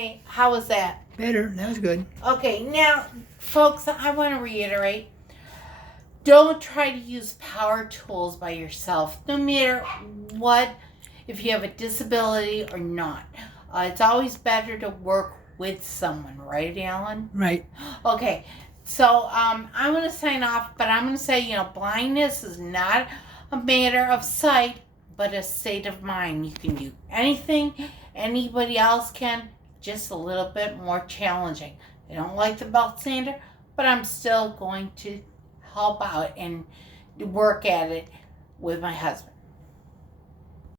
Okay, how was that? Better. That was good. Okay, now, folks, I want to reiterate, don't try to use power tools by yourself, no matter what, if you have a disability or not. It's always better to work with someone, right, Alan? Right. Okay, so I'm going to sign off, but I'm going to say, blindness is not a matter of sight, but a state of mind. You can do anything anybody else can, just a little bit more challenging. I don't like the belt sander, but I'm still going to help out and work at it with my husband.